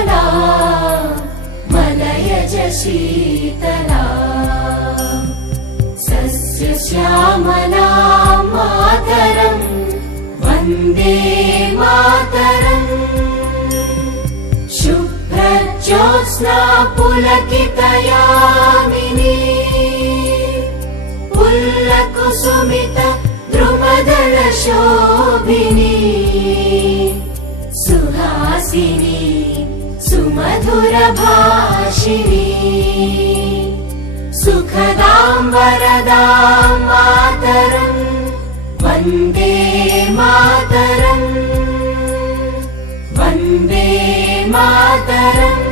निर्मला मलयज शीतला सस्यश्यामला मातरम् वन्दे मातरम् शुभ्रज्योत्स्ना पुलकितयामिनी पुल्लकुसुमित द्रुमदल शोभिनी सुहासिनी सुमधुर भाषिणी सुखदां वरदां मातरम् वन्दे मातरम् वन्दे मातरम्।